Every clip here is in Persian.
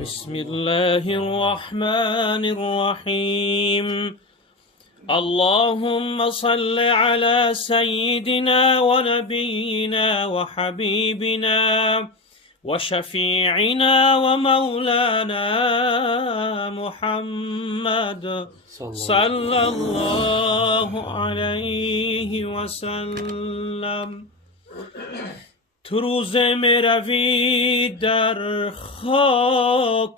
بسم الله الرحمن الرحيم. اللهم صل على سيدنا ونبينا وحبيبنا وشفيعنا ومولانا محمد صلى الله عليه وسلم. تو روز میروی در خاک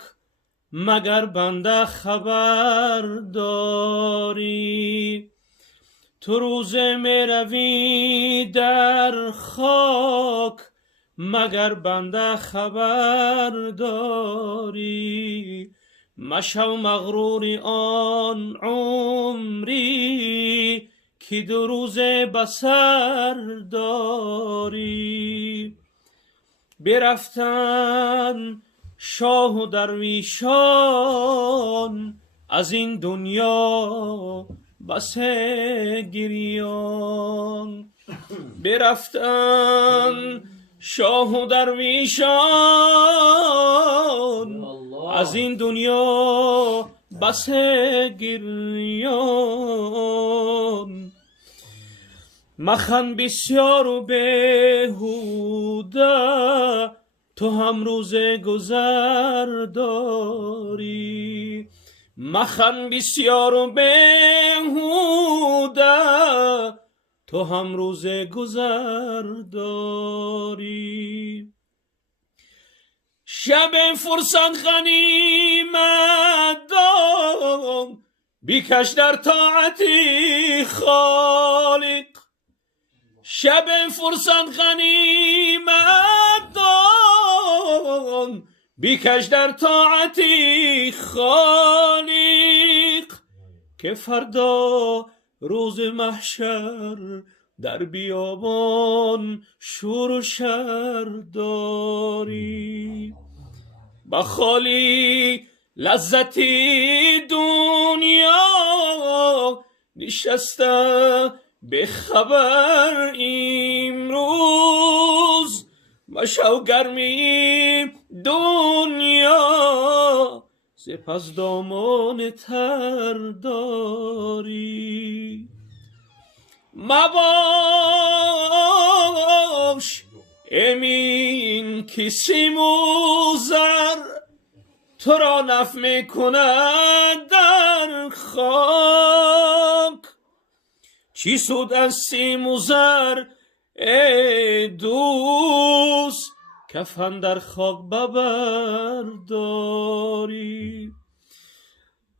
مگر بنده خبر داری. تو روز میروی در خاک مگر بنده خبر داری. مشو مغرور آن عمری که دو روز بسر داری. برفتن شاه و درویشان از این دنیا بس گریان. برفتن شاه و درویشان از این دنیا بس گریان. مخن بسیار و بهوده تو هم روز گذر داری. مخن بسیار و بهوده تو هم روز گذر داری. شب فرصت غنیمت دار بیکش در طاعتی خالق. شب فرصت غنیمت دار بیکش در طاعتی خالق. که فردا روز محشر در بیابان شور و شر داری. با خالی لذتی دنیا نشسته به خبر امروز. مشو گرمی دنیا سپس دامان تر داری. مباش امین که سیم و زر تو را نفع میکند در خاک. چی سود از سیم و زر ای دوست کفن در خاک ببرداری.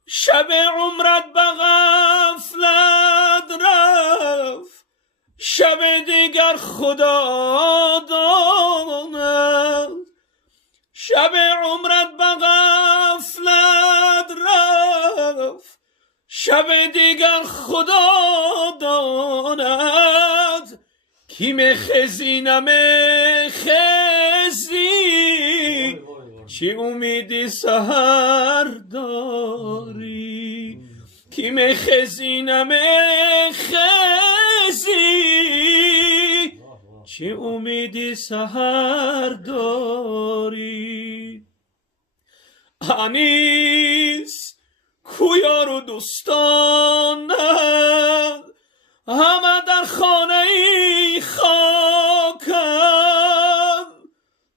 شب عمرت به غفلت رفت شب دیگر خدا داند. شب عمرت به غفلت رفت شب دیگر خدا داند. کی میخزی نمیخزی چی امیدی سحر داری. کی میخزی نمیخزی چی امیدی سحر داری. انیس کو یار و دوستان همه در خانه ای خاکن.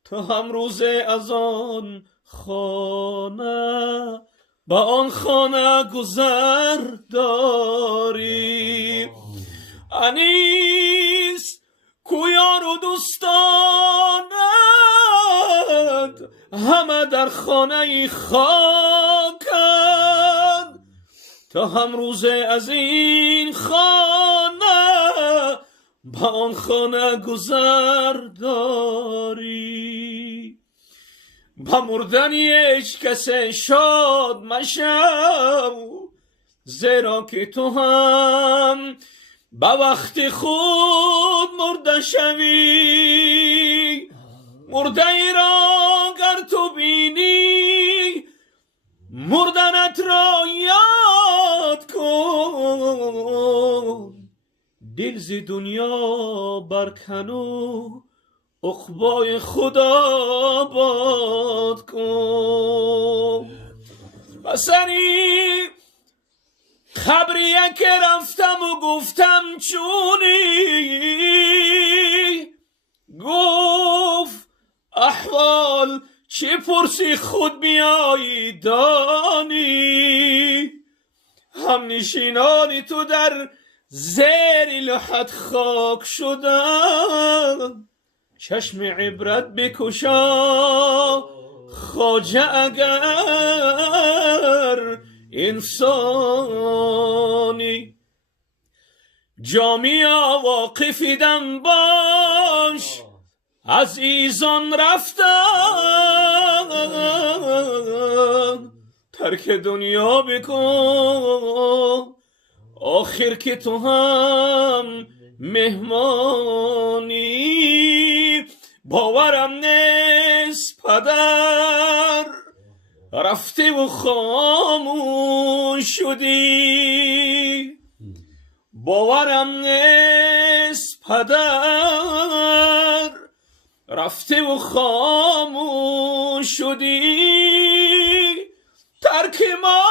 تو هم روز از آن خانه با آن خانه گذر داری. انیس کو یار و دوستانت همه در خانه ای خاکن. تو هم روز از این خانه با آن خانه گذر داری. با مردن هیچ کسی شاد مشو زیرا که تو هم با وقت خود مرده شوی. مرده ای را گر تو بینی مردنت را یاد کن. دل ز دنیا برکنو عقبای خدا باد کن. بسری خبریه که رفتم و گفتم چونی، گفت احوال چه پرسی خود بیایی دانی، هم نشینانی تو در زیر لحد خاک شدن، چشم عبرت بکشا خواجه اگر انسانی. جامعه واقفیدم باش عزیزان رفتن، ترک دنیا بکن آخر که تو هم مهمانی. باورم نیست پدر رفته و خاموش شدی، باورم نیست پدر رفته و خاموش شدی، ترک ما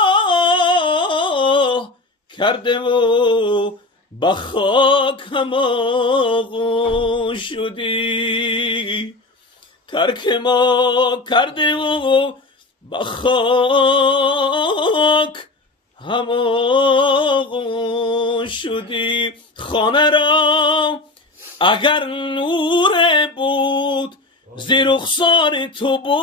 کرده و با خاک هم آغوش شدی، ترک ما کرده و با خاک هم آغوش شدی. خانه را اگر نور بود ز رخسار تو بود،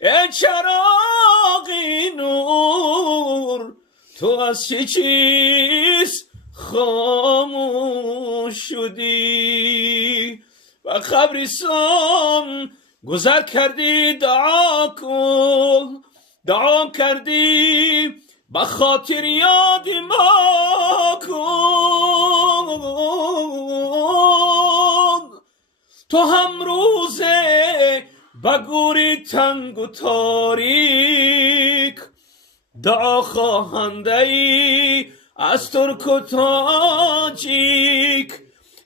ای چراغی نور تو از چه چیز خاموش شدی. و قبرستان گذر کردی دعا کن، دعا کردی با خاطر یاد ما کن. تو هم روزه با گوری تنگ و تاریک دعا خواهنده ای از ترک و تاجیک،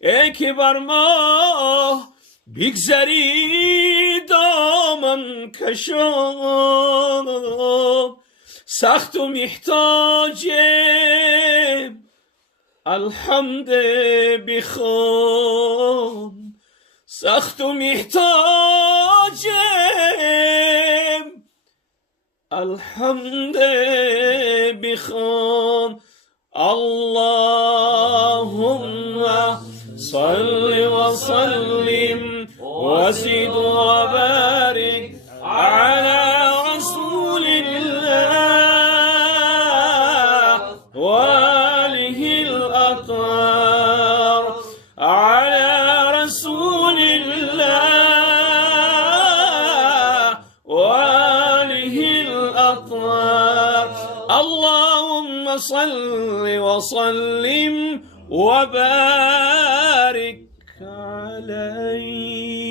ای که بر ما بگذری دامن کشان، سخت و محتاجم الحمد بخوان، سخت و محتاجم الحمد بخوان. اللهم صل وسلم وزد وبارك على رسول الله وآله الأطهار، على رسول الله وآله الأطهار. اللهم صل وسلم وبارك عليه.